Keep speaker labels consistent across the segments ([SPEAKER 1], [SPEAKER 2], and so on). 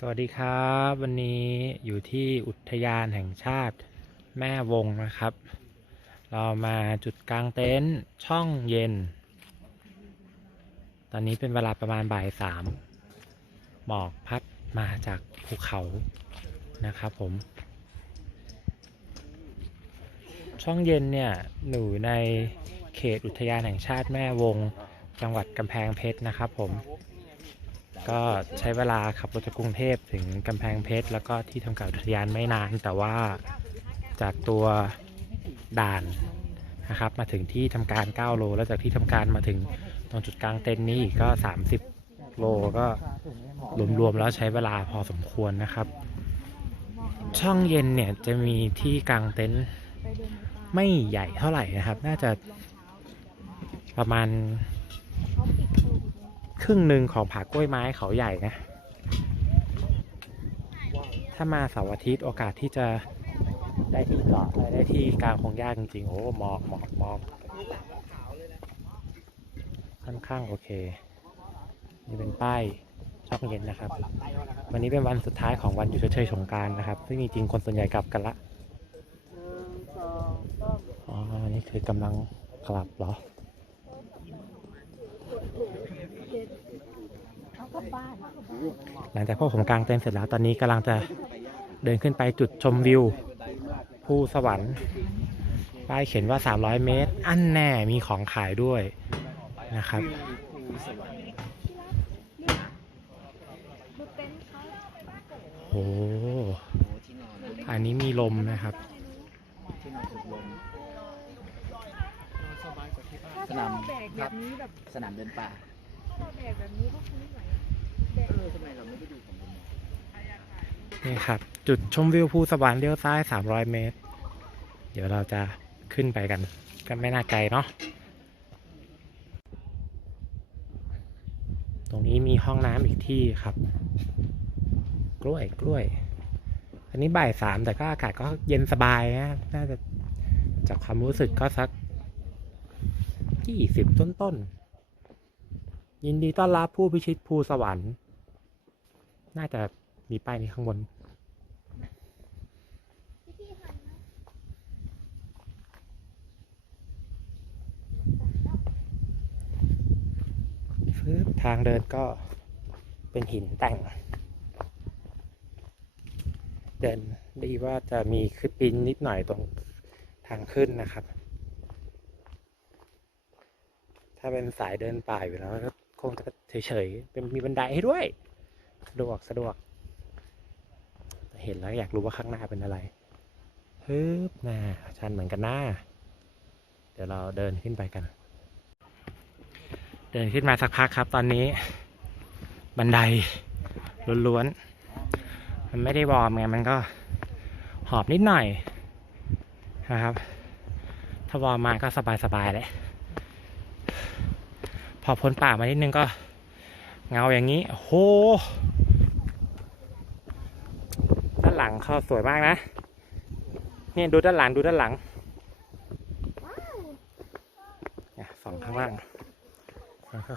[SPEAKER 1] สวัสดีครับ วันนี้อยู่ที่อุทยานแห่งชาติแม่วงนะครับ เรามาจุดกลางเต็นท์ช่องเย็น ตอนนี้เป็นเวลาประมาณบ่ายสามหมอกพัดมาจากภูเขานะครับผม ช่องเย็นเนี่ยหนูในเขตอุทยานแห่งชาติแม่วงจังหวัดกำแพงเพชรนะครับผม ก็ใช้เวลาขับรถจากกรุงเทพถึงกำแพงเพชร แล้วก็ที่ทำการอุทยานไม่นาน แต่ว่าจากตัวด่านนะครับ มาถึงที่ทำการ 9 โล แล้วจากที่ทำการมาถึงตรงจุดกลางเต็นท์นี้กก็30 โลก็รวมๆแล้วใช้เวลาพอสมควรนะครับ ช่องเย็นเนี่ยจะมีที่กลางเต็นท์ไม่ใหญ่เท่าไหร่นะครับ น่าจะประมาณ ครึ่งหนึ่งของผากล้วยไม้เขาใหญ่นะ ถ้ามาเสาร์อาทิตย์โอกาสที่จะได้ที่เกาะได้ที่กลางคงยากจริงๆ โอ้หมอกหมอกหมอกค่อนข้างโอเค นี่เป็นป้ายช่องเย็นนะครับ วันนี้เป็นวันสุดท้ายของวันหยุดเชยสงการนะครับ ซึ่งจริงๆคนส่วนใหญ่กลับกันละ อ๋อ นี่คือกำลังกลับเหรอ
[SPEAKER 2] เขากลับบ้าน
[SPEAKER 1] หลังจากพวกผมกางเต็นท์เสร็จแล้วตอนนี้กำลังจะเดินขึ้นไปจุดชมวิวภูสวรรค์ป้ายเขียนว่า 300 เมตร อันแน่มีของขายด้วยนะครับ
[SPEAKER 2] ดูเต็นท์เขา
[SPEAKER 1] โอ้อันนี้มีลมนะครับ
[SPEAKER 2] ถ้าเราแบกแบบนี้แบบ
[SPEAKER 3] สนามเดินป่า
[SPEAKER 2] ถ้าเราแบกแบบนี้ก็คงไม่ไหว
[SPEAKER 3] นี่
[SPEAKER 1] ครับ จุดชมวิวภูสวรรค์เลี้ยวซ้าย 300 เมตร เดี๋ยวเราจะขึ้นไปกัน ก็ไม่น่าไกลเนาะตรงนี้มีห้องน้ำอีกที่ครับ กล้วยกล้วย อันนี้บ่ายสามแต่ก็อากาศก็เย็นสบายนะน่าจะจากความรู้สึกก็สักยี่สิบต้นๆยินดีต้อนรับผู้พิชิตภูสวรรค์ น่าจะมีป้ายนี้ข้างบนฟึบทางเดินก็เป็นหินแต่ง เดินดีว่าจะมีขึ้นปีนนิดหน่อยตรงทางขึ้นนะครับ ถ้าเป็นสายเดินป่าอยู่แล้วก็คงจะเฉยๆเป็นมีบันไดให้ด้วย สะดวกสะดวก เห็นแล้วอยากรู้ว่าข้างหน้าเป็นอะไรฮึบน่าชันเหมือนกันหน้า เดี๋ยวเราเดินขึ้นไปกัน เดินขึ้นมาสักพักครับตอนนี้ บันไดล้วนๆ มันไม่ได้วอร์มไง มันก็หอบนิดหน่อยนะครับ ถ้าวอร์มมาก็สบายๆเลย พอพ้นป่ามานิดนึงก็ เงาอย่างนี้โอ้โหด้านหลังเขาสวยมากนะเนี่ยดูด้านหลังดูด้านหลังเนี่ยสองข้างล่าง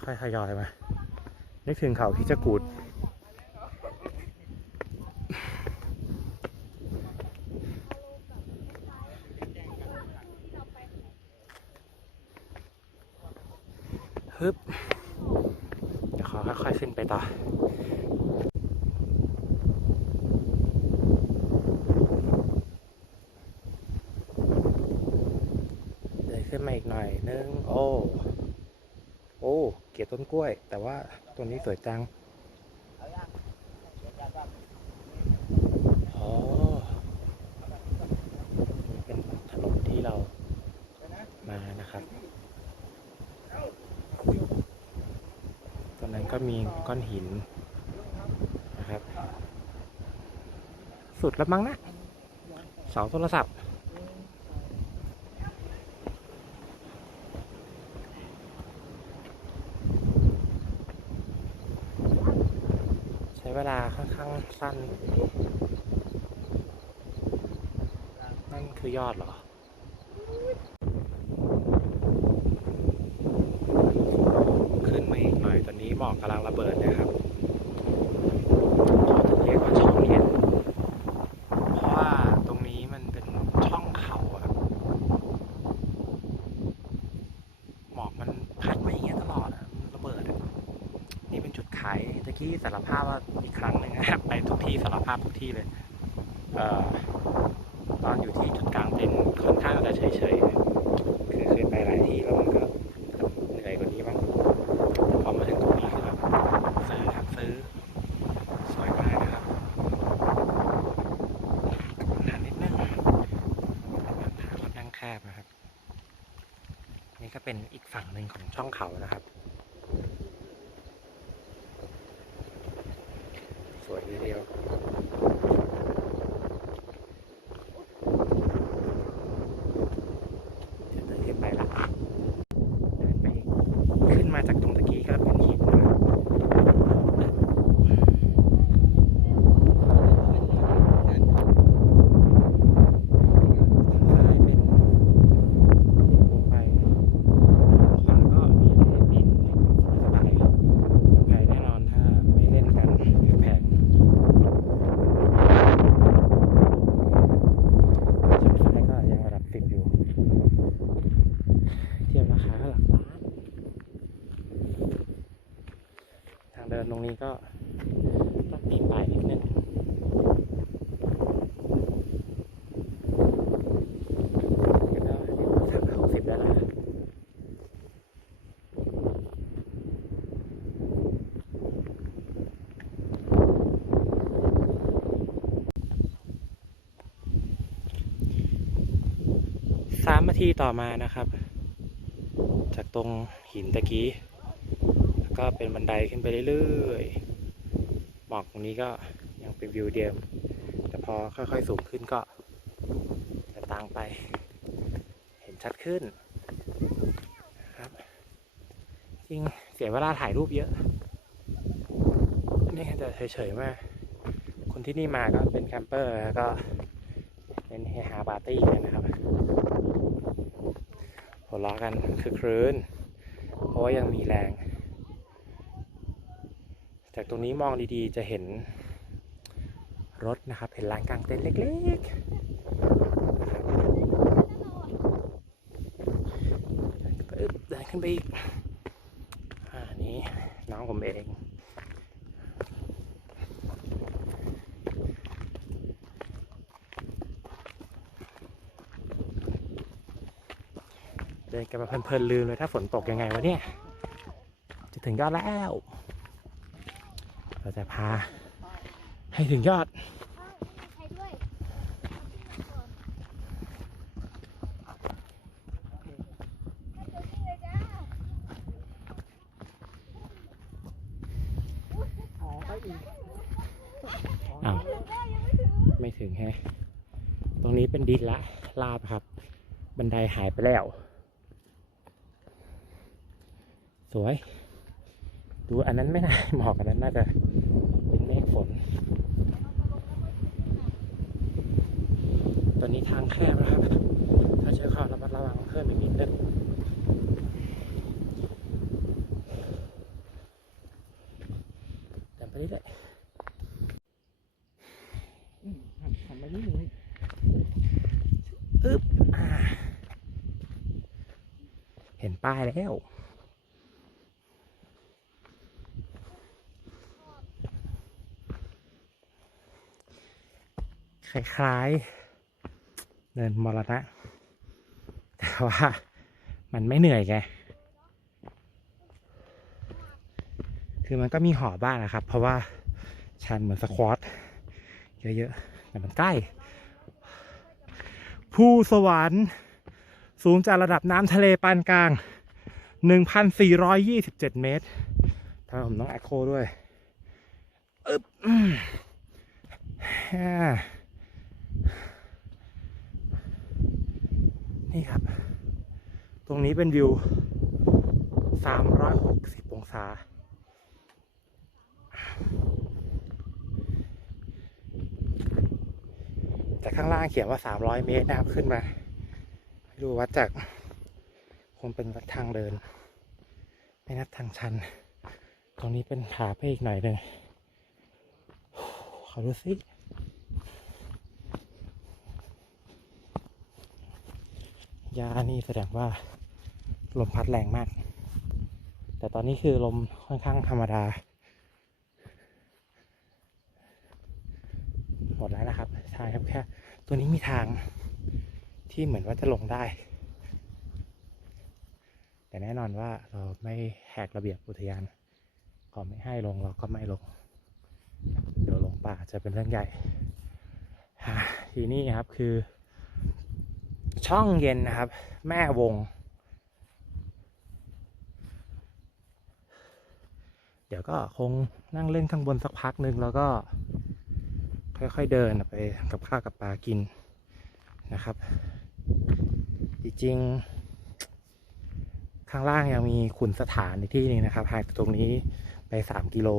[SPEAKER 1] ค่อยๆทยอยมานึกถึงเขาพิจกูดฮึบ ค่อยขึ้นไปต่อเดินขึ้นมาอีกหน่อยนึงโอ้โอ้เกียรต้นกล้วย แต่ว่าตัวนี้สวยจัง อ๋อ นี่เป็นถนนที่เรามานะครับ ตรงนั้นก็มีก้ อนหินนะครับ สุดแล้วมั้งนะเสาโทรศัพท์ใช้เวลาค่อนข้างสั้น นั่นคือยอดเหรอ อกกำลังระเบิดนะครับเขถึงเรียกว่ช่องเย็นเพราะว่าตรงนี้มันเป็นช่องเขาครัหมอกมันพัดมาอย่างเงี้ยตลอดระเบิด นี่เป็นจุดขายตะกี้สารภาพว่าอีกครั้งหนึ่งครับไปทุกที่สารภาพทุกที่เลย เออตอนอยู่ที่จุดกลางเป็นค่อนข้างจะเฉยๆ ช่องเขานะครับ สวยทีเดียว เดี๋ยวเดินขึ้นไปละเดินไปขึ้นมาจากตรงตะกี้ก็เป็นหินนะครับซ้ายเป็นลงไปทางขวาก็มีให้บินให้สบายๆแพงแน่นอนถ้าไม่เล่นกันคือแพงชั้นซ้ายก็ยังระดับสิบอยู่ เทียบราคาก็หลักล้าน ทางเดินตรงนี้ก็ต้องปีนป่ายนิดนึงก็ได้สามหกสิบแล้วนะ สามนาทีต่อมานะครับ จากตรงหินตะกี้แล้วก็เป็นบันไดขึ้นไปเรื่อยๆหมอกตรงนี้ก็ยังเป็นวิวเดิม แต่พอค่อยๆสูงขึ้นก็จะต่างไป เห็นชัดขึ้นครับจริงเสียเวลาถ่ายรูปเยอะนี่จะเฉยๆมากคนที่นี่มาก็เป็นแคมเปอร์แล้วก็เป็นเฮฮาปาร์ตี้กันนะครับ หัวเราะกันคือครื้น เพราะว่ายังมีแรง จากตรงนี้มองดีๆจะเห็นรถนะครับ เห็นลานกลางเต็นท์เล็กๆเดินขึ้นไปอีก อ่า นี่น้องผมเอง กันมาเพลินๆลืมเลยถ้าฝนตกยังไงวะเนี่ย จะถึงยอดแล้ว เราจะพา ให้ถึงยอด อ้าว ไม่ถึงแฮะ ตรงนี้เป็นดินละ ลาบครับ บันไดหายไปแล้ว สวย ดูอันนั้นไม่น่าหมอกอันนั้นน่าจะเป็นเมฆฝน ตอนนี้ทางแคบนะครับ ถ้าใช้ความระมัดระวังเพิ่มอีกนิดนึงเดินไปเรื่อยๆ
[SPEAKER 3] ทำไปนิดนึง
[SPEAKER 1] อึ๊บอ่าเห็นป้ายแล้ว คล้ายๆเนินมรณะ แต่ว่ามันไม่เหนื่อยไง คือมันก็มีหอบบ้างนะครับ เพราะว่าชันเหมือนสควอตเยอะๆแต่มันใกล้ภูสวรรค์สูงจากระดับน้ำทะเลปานกลาง 1,427 เมตรทำไมผมต้องแอคโคด้วยอึ๊บ นี่ครับ ตรงนี้เป็นวิว 360 องศาแต่ข้างล่างเขียนว่า 300 เมตรนะครับขึ้นมาไม่รู้วัดจากคงเป็นวัดทางเดิน ไม่นับทางชัน ตรงนี้เป็นผาไปอีกหน่อยเลยขอดูสิ หญ้านี่แสดงว่าลมพัดแรงมาก แต่ตอนนี้คือลมค่อนข้างธรรมดา หมดแล้วนะครับทางครับแค่ตัวนี้มีทางที่เหมือนว่าจะลงได้ แต่แน่นอนว่าเราไม่แหกระเบียบอุทยานก็ไม่ให้ลงเราก็ไม่ลง เดี๋ยวลงป่าจะเป็นเรื่องใหญ่ ทีนี้ครับคือ ช่องเย็นนะครับ แม่วง เดี๋ยวก็คงนั่งเล่นข้างบนสักพักหนึ่งแล้วก็ ค่อยๆเดินไปกับข้าวกับปลากินนะครับ จริงๆ ข้างล่างยังมีขุนสถานในที่นึงนะครับห่างจากตรงนี้ไปสามกิโล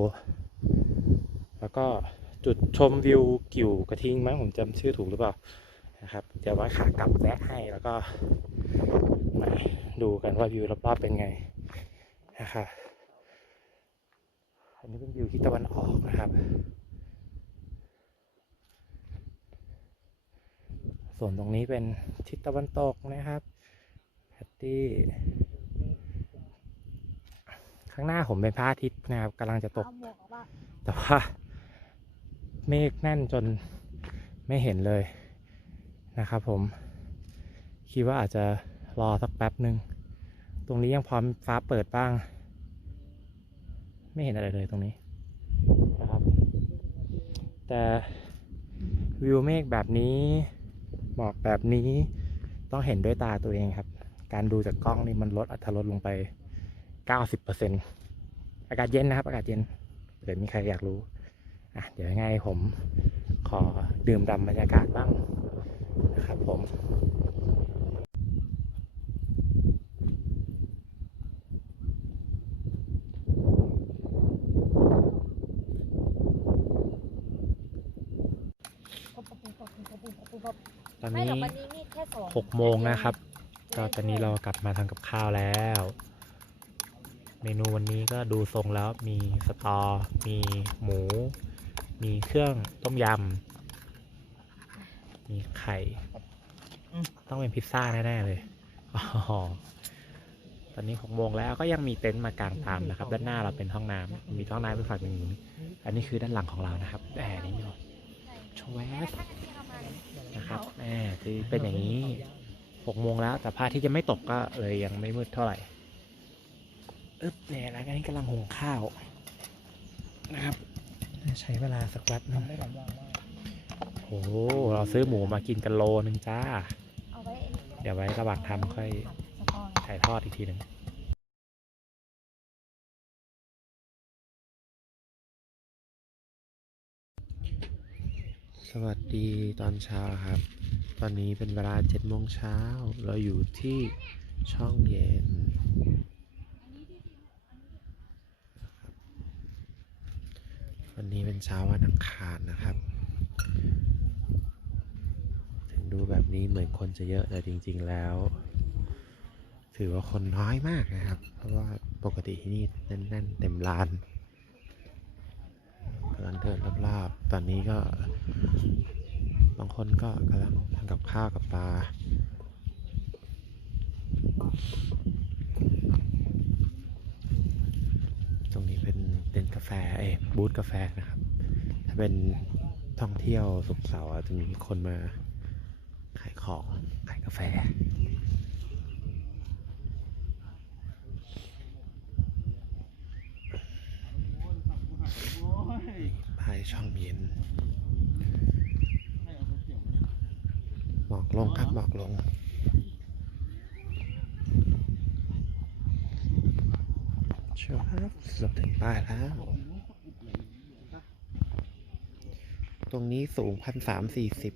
[SPEAKER 1] แล้วก็จุดชมวิวกิ่วกระทิงมั้งผมจำชื่อถูกหรือเปล่า นะครับเดี๋ยวไว้ขากลับแวะให้แล้วก็มาดูกันว่าวิวรอบๆเป็นไงนะครับอันนี้เป็นวิวที่ตะวันออกนะครับ ส่วนตรงนี้เป็นทิศตะวันตกนะครับแพตตี้ข้างหน้าผมเป็นพระอาทิตย์นะครับกำลังจะตก
[SPEAKER 2] เอาหมวกออกว่า
[SPEAKER 1] แต่ว่าเมฆแน่นจนไม่เห็นเลย นะครับผม คิดว่าอาจจะรอสักแป๊บหนึ่ง ตรงนี้ยังพร้อมฟ้าเปิดบ้าง ไม่เห็นอะไรเลยตรงนี้นะครับ แต่วิวเมฆแบบนี้หมอกแบบนี้ต้องเห็นด้วยตาตัวเองครับ การดูจากกล้องนี่มันลดอัตราลดลงไป 90%อากาศเย็นนะครับ อากาศเย็นเผื่อมีใครอยากรู้อะเดี๋ยวยังไงผมขอดื่มด่ำบรรยากาศบ้าง นะครับผมตอน
[SPEAKER 2] ไม่
[SPEAKER 1] นี้
[SPEAKER 2] หรอกวันนี้นี่แค่สอง
[SPEAKER 1] หกโมงนะครับ ก็ตอนนี้เรากลับมาทำกับข้าวแล้ว เมนูวันนี้ก็ดูทรงแล้วมีสตอ มีหมู มีเครื่องต้มยำ มีไข่ ต้องเป็นพิซซ่าแน่ๆเลยอ๋อตอนนี้หกโมงแล้วก็ยังมีเต็นท์มากางตามนะครับ ด้านหน้าเราเป็นห้องน้ำมีห้องน้ำเป็นฝั่งหนึ่งอันนี้คือด้านหลังของเรานะครับแอบนี่มีชวสนะครับแหมคือเป็นอย่างนี้หกโมงแล้ว แต่พระอาที่จะไม่ตกก็เลยยังไม่มืดเท่าไหร่อึ๊บเนี่ยแล้วก็นี่กำลังหุงข้าวนะครับ ใช้เวลาสักแป๊บนึงโอ้โหเราซื้อหมูมากินกันโลนึงจ้า
[SPEAKER 2] เดี๋
[SPEAKER 1] ยวไว้ระหว่างทำค่อยถ่ายทอดอีกทีหนึ่งสวัสดีตอนเช้าครับ ตอนนี้เป็นเวลาเจ็ดโมงเช้า เราอยู่ที่ช่องเย็น วันนี้เป็นเช้าวันอังคารนะครับ ดูแบบนี้เหมือนคนจะเยอะแต่จริง ๆแล้ว ถือว่าคนน้อยมากนะครับ เพราะว่าปกติที่นี่แน่นๆเต็มลานกำลังเดินรอบๆตอนนี้ก็ บางคนก็กำลังทำกับข้าวกับปลาตรงนี้เป็นเต็นกาแฟเอ้ยบูธกาแฟนะครับ ถ้าเป็นท่องเที่ยวสุกเสาร์จะมีคนมา ขายของ ขายกาแฟ พายช่องเย็นหมอกลงครับหมอกลงเชียวครับเราถึงป้ายแล้ว ตรงนี้สูงพันสามสี่สิบ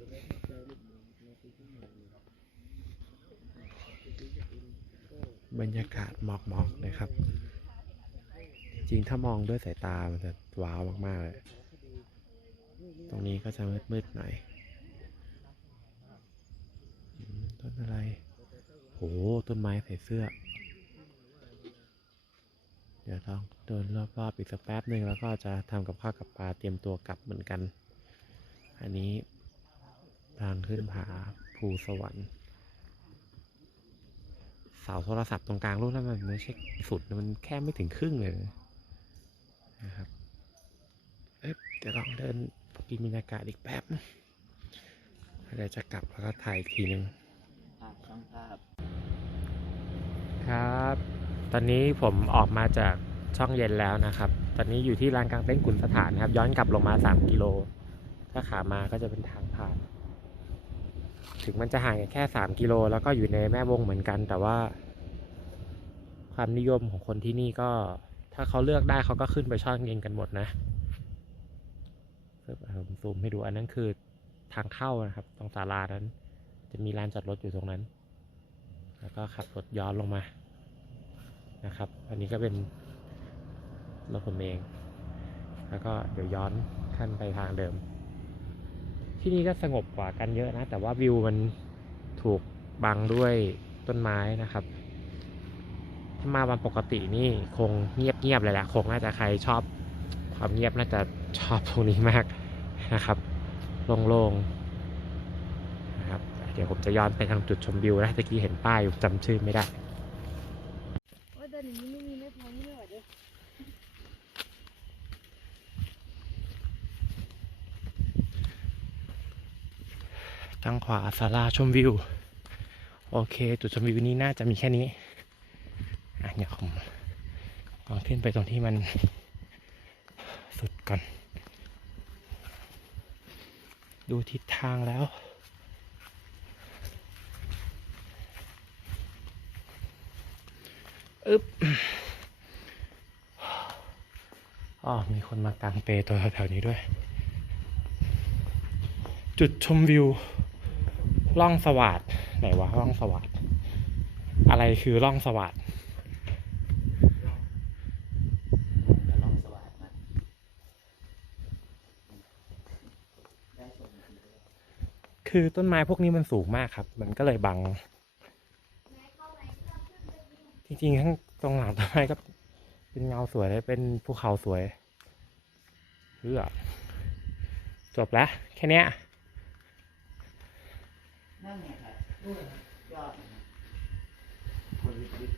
[SPEAKER 1] บรรยากาศหมอกๆเลยครับ จริงๆถ้ามองด้วยสายตามันจะว้าวมากๆเลย ตรงนี้ก็จะมืดๆหน่อยต้นอะไรโหต้นไม้ใส่เสื้อ เดี๋ยวต้องเดินรอบๆอีกสักแป๊บหนึ่งแล้วก็จะทำกับข้าวกับปลาเตรียมตัวกลับเหมือนกัน อันนี้ทางขึ้นผาภูสวรรค์ เสาโทรศัพท์ตรงกลางรูปนั้นมันไม่ใช่สุดนะมันแค่ไม่ถึงครึ่งเลยนะครับเอ๊ะเดี๋ยวลองเดินกินบรรยากาศอีกแป๊บเดี๋ยวจะกลับแล้วก็ถ่ายอีกทีนึง
[SPEAKER 3] ภาพช่องภาพ
[SPEAKER 1] ครับ ตอนนี้ผมออกมาจากช่องเย็นแล้วนะครับ ตอนนี้อยู่ที่ลานกลางเต็นท์ขุนสถานครับ ย้อนกลับลงมา 3 กิโล ถ้าขามาก็จะเป็นทางผ่าน ถึงมันจะห่างแค่ 3 กิโล แล้วก็อยู่ในแม่วงเหมือนกัน แต่ว่า ความนิยมของคนที่นี่ก็ ถ้าเขาเลือกได้เขาก็ขึ้นไปช่องเย็นกันหมดนะเดี๋ยวผมซูมให้ดูอันนั้นคือทางเข้านะครับ ตรงศาลานั้น จะมีลานจอดรถอยู่ตรงนั้น แล้วก็ขับรถย้อนลงมานะครับ อันนี้ก็เป็นรถผมเอง แล้วก็เดี๋ยวย้อนขั้นไปทางเดิม ที่นี่ก็สงบกว่ากันเยอะนะ แต่ว่าวิวมันถูกบังด้วยต้นไม้นะครับ ถ้ามาวันปกตินี่คงเงียบๆเลยแหละคงน่าจะใครชอบ ความเงียบน่าจะชอบตรงนี้มากนะครับโล่งๆนะครับ เดี๋ยวผมจะย้อนไปทางจุดชมวิวนะตะกี้เห็นป้ายอยู่จำชื่อไม่ได้
[SPEAKER 2] ว่าแต่นี้ไม่มีไม่พอไม่ไหวเลย
[SPEAKER 1] ทาง ขวาศาลาชมวิว โอเค จุดชมวิวนี้น่าจะมีแค่นี้อะเดี๋ยวผมลองขึ้นไปตรงที่มันสุดก่อน ดูทิศทางแล้ว อึ๊บอ๋อมีคนมากางเปตัวแถวๆนี้ด้วย จุดชมวิว ล่องสวัสดไหนวะล่องสวัสดอะไรคือล่องสวัสดคือต้นไม้พวกนี้มันสูงมากครับ มันก็เลยบัง จริงๆทั้งตรงหลังต้นไม้ก็เป็นเงาสวยเลยเป็นภูเขาสวยเพื่อจบแล้ว แค่นี้
[SPEAKER 3] นั่นไงครับนู่นนะยอดนะคนลิบ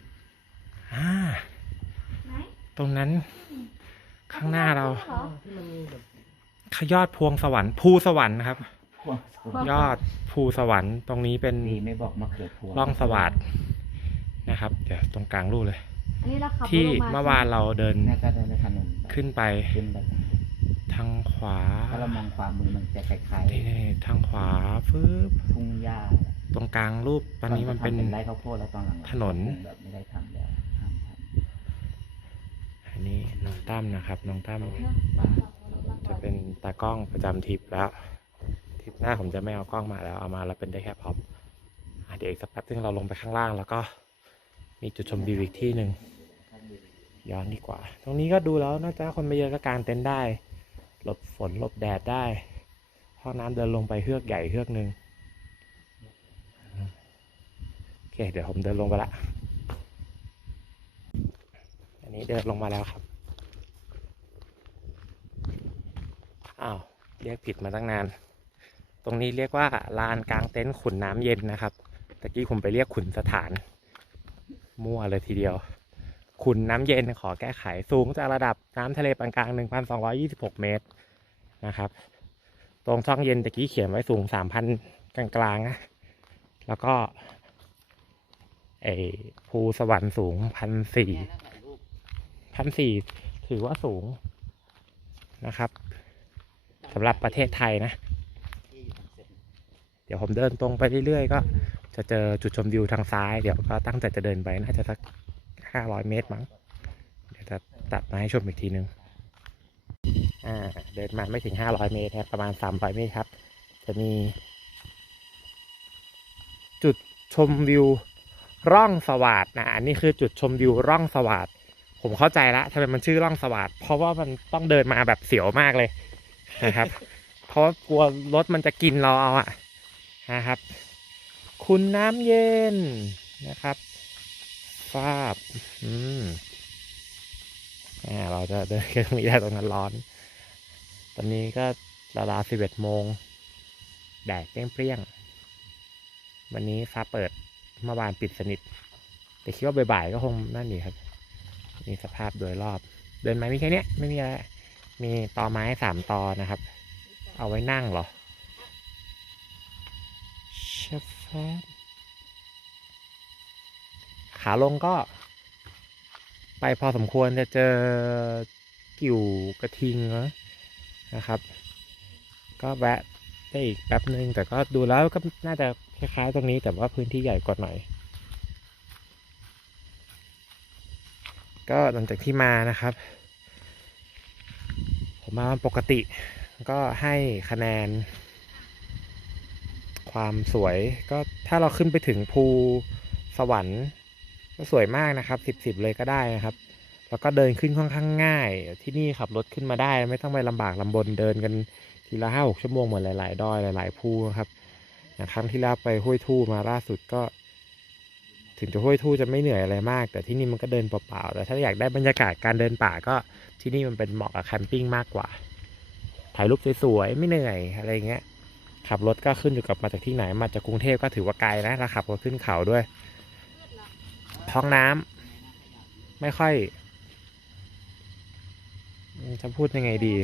[SPEAKER 1] อ่า
[SPEAKER 2] ไหน
[SPEAKER 1] ตรงนั้น ข้างหน้าเรา
[SPEAKER 2] เหรอ
[SPEAKER 3] ที่มันมีแบบ
[SPEAKER 1] ขยอดพวงสวรรค์ภูสวรรค์นะครับ
[SPEAKER 3] พวงสวรรค์
[SPEAKER 1] ยอดภูสวรรค์ ตรงนี้เป็น
[SPEAKER 3] ดีไม่บอกมะเขือพวง
[SPEAKER 1] ร่องสวัสดนะครับ เดี๋ยวตรงกลางรูปเลย
[SPEAKER 2] อันนี้เราขับรถ
[SPEAKER 1] ที่
[SPEAKER 2] ลง
[SPEAKER 1] เมื่อวานเราเดิน
[SPEAKER 3] เนี่ยก็เดินไปถนน
[SPEAKER 1] ขึ้นไป
[SPEAKER 3] ขึ้นไป
[SPEAKER 1] ทางขวา
[SPEAKER 3] ถ้าเรามองขวามือมันจะคล้าย
[SPEAKER 1] นี่ๆทางขวาฟึบ
[SPEAKER 3] ๆทุ่งหญ้า
[SPEAKER 1] ตรงกลางรูปตอนนี้มันเป็น
[SPEAKER 3] ก่ขาทำไร่ข้าวโพดแล้วตอนหลังๆ
[SPEAKER 1] ถนน
[SPEAKER 3] คงแบบไม่ได้ทำแล้วห้ามท
[SPEAKER 1] อันนี้น้องตั้มนะครับ น้องตั้มำ
[SPEAKER 3] ป่า
[SPEAKER 1] จะเป็นตากล้องประจำทริปแล้วทริปหน้าผมจะไม่เอากล้องมาแล้วเอามาแล้วเป็นได้แค่พร็อพอะเดี๋ยวอีกสักแป๊บนึงเราลงไปข้างล่างแล้วก็ มีจุดชมวิวอีกที่หนึ่งย้อนดีกว่า ตรงนี้ก็ดูแล้วน่าจะคนไม่เยอะก็กางเต็นท์ได้ หลบฝนหลบแดดได้ ห้องน้ำเดินลงไปเฮือกใหญ่เฮือกหนึ่งโอเค เดี๋ยวผมเดินลงไปละ อันนี้เดินลงมาแล้วครับ อ้าว เรียกผิดมาตั้งนาน ตรงนี้เรียกว่าลานกลางเต็นท์ขุนน้ำเย็นนะครับ ตะกี้ผมไปเรียกขุนสถาน มั่วเลยทีเดียวขุนน้ำเย็นขอแก้ไขสูงจากระดับน้ำทะเลปานกลาง 1,226 เมตร นะครับ ตรงช่องเย็นตะกี้เขียนไว้สูง3,000กลางๆนะแล้วก็ไอภูสวรรค์สูง1,400 1,400ถือว่าสูงนะครับสำหรับประเทศไทยนะ เดี๋ยวผมเดินตรงไปเรื่อยๆ ก็จะเจอจุดชมวิวทางซ้าย เดี๋ยวก็ตั้งใจจะเดินไปน่าจะสักห้าร้อยเมตรมั้ง เดี๋ยวจะตัดมาให้ชมอีกทีนึงอ่า เดินมาไม่ถึงห้าร้อยเมตรครับประมาณสามร้อยเมตรครับ จะมี จุดชมวิวร่องสวัสดนะอันนี้คือจุดชมวิวร่องสวัสดผมเข้าใจแล้วทำไมมันชื่อร่องสวัสดเพราะว่ามันต้องเดินมาแบบเสียวมากเลยนะครับ เพราะว่ากลัวรถมันจะกินเราเอาอะนะครับ คุณน้ำเย็นนะครับฟาบอืมอ่าเราจะเดินกันตรงนี้ได้ตรงนั้นร้อน ตอนนี้ก็ราวๆสิบเอ็ดโมง แดดเปรี้ยงๆ วันนี้ฟ้าเปิดเมื่อวานปิดสนิท แต่คิดว่าบ่ายๆก็คงนั่นดีครับ มีสภาพโดยรอบ เดินไมามีแค่เนี้ยไม่มีอะไร มีตอไม้สามตอนะครับ เอาไว้นั่งเหรอเชฟแฟขาลงก็ ไปพอสมควรจะเจอกิ่วกระทิงนะ นะครับ ก็แวะได้อีกแป๊บหนึ่งแต่ก็ดูแล้วก็น่าจะคล้ายๆตรงนี้แต่ว่าพื้นที่ใหญ่กว่าหน่อย ก็หลังจากที่มานะครับ ผมมาวันปกติก็ให้คะแนน ความสวยก็ถ้าเราขึ้นไปถึงภูสวรรค์ก็สวยมากนะครับสิบสิบเลยก็ได้นะครับ แล้วก็เดินขึ้นค่อนข้างง่าย ที่นี่ขับรถขึ้นมาได้ ไม่ต้องไปลำบากลำบนเดินกันทีละห้าหกชั่วโมงเหมือนหลาย ๆ ดอยหลาย ๆ ภูนะครับอย่างครั้งที่แล้วไปห้วยทู่มาล่าสุดก็ ถึงจะห้วยทู่จะไม่เหนื่อยอะไรมาก แต่ที่นี่มันก็เดินเปล่าๆแต่ถ้าอยากได้บรรยากาศการเดินป่าก็ที่นี่มันเป็นเหมาะกับแคมปิ้งมากกว่า ถ่ายรูปสวยๆไม่เหนื่อยอะไรเงี้ยขับรถก็ขึ้นอยู่กับมาจากที่ไหนมาจากกรุงเทพก็ถือว่าไกลนะแล้วขับรถขึ้นเขาด้วย ท้องน้ำไม่ค่อย จะพูดยังไงดี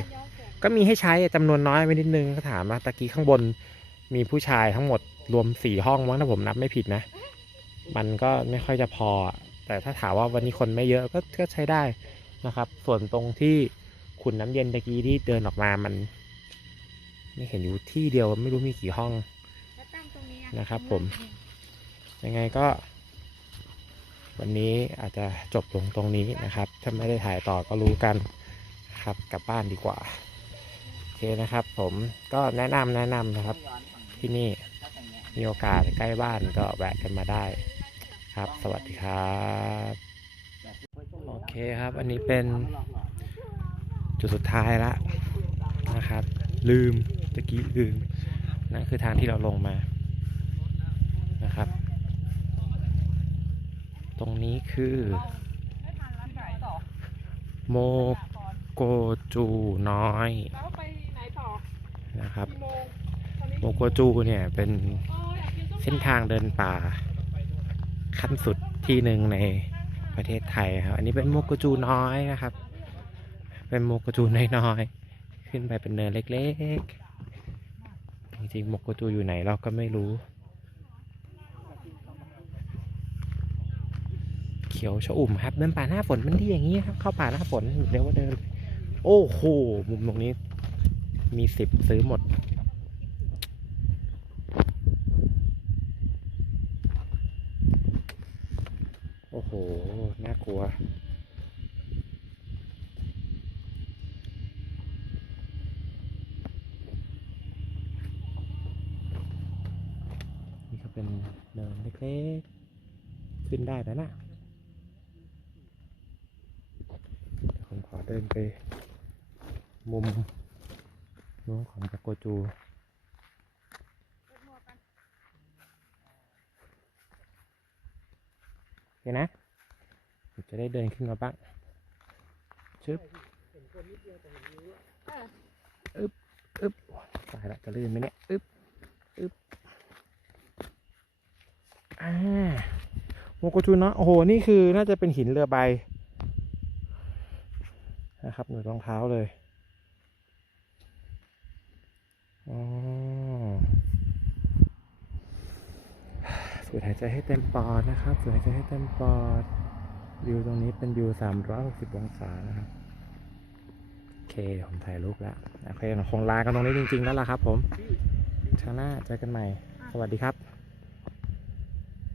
[SPEAKER 1] ก็มีให้ใช้จำนวนน้อยไปนิดนึงก็ถามมาตะกี้ข้างบนมีผู้ชายทั้งหมดรวมสี่ห้องมั้งถ้าผมนับไม่ผิดนะ มันก็ไม่ค่อยจะพอ แต่ถ้าถามว่าวันนี้คนไม่เยอะก็ก็ใช้ได้นะครับ ส่วนตรงที่ขุนน้ำเย็นตะกี้ที่เดินออกมามันไม่เห็นอยู่ที่เดียวไม่รู้มีกี่ห้อง
[SPEAKER 2] นะ
[SPEAKER 1] ครับ ผม ยังไงก็ วันนี้อาจจะจบลงตรงนี้นะครับ ถ้าไม่ได้ถ่ายต่อก็รู้กัน ครับ กลับบ้านดีกว่า โอเคนะครับ ผมก็แนะนำแนะนำนะครับ ที่นี่มีโอกาสใกล้บ้านก็แวะกันมาได้ครับ สวัสดีครับ โอเคครับ อันนี้เป็นจุดสุดท้ายละนะครับ ลืมตะกี้ลืมนั่นคือทางที่เราลงมานะครับ ตรงนี้คือ โม โกจูน้อย
[SPEAKER 4] แล้วไปไหนต่อ
[SPEAKER 1] นะครับ
[SPEAKER 4] กี่โมงตอนนี้
[SPEAKER 1] โมโกจูเนี่ยเป็น
[SPEAKER 4] อ๋ออยากกินส้ม
[SPEAKER 1] เส้นทางเดินป่า ขั้นสุดที่หนึ่งในประเทศไทยครับ อันนี้เป็นโมโกจูน้อยนะครับ เป็นโมโกจูน้อยๆ ขึ้นไปเป็นเนินเล็กๆ จริงๆโมโกจูอยู่ไหนเราก็ไม่รู้ เขียวชอุ่มครับ เดินป่าหน้าฝนมันดีอย่างนี้ครับ เข้าป่าหน้าฝนเดี๋ยวว่าเดิน โอ้โห มุมตรงนี้ มีสิบซื้อหมด โอ้โห น่ากลัวนี่ก็เป็นเนินเล็กๆ ขึ้นได้แล้วนะเดี๋ยวผมขอเดินไป มุมนู้นของตะโกจู โอเคนะจะได้เดินขึ้นมาบ้างชึบอึ๊บอึ๊บตายละจะลื่นไหมเนี่ยอึ๊บอึ๊บอ่าโมโกจูเนาะโอ้โห นี่คือน่าจะเป็นหินเรือใบ นะครับหนูรองเท้าเลย อ๋อ สูดหายใจให้เต็มปอดนะครับ สูดหายใจให้เต็มปอด วิวตรงนี้เป็นวิว 360 องศานะครับ โอเคผมถ่ายรูปแล้วโอเคเราคงลากันตรงนี้จริง ๆ แล้วล่ะครับ ผมครั้งหน้าเจอกันใหม่ สวัสดีครับ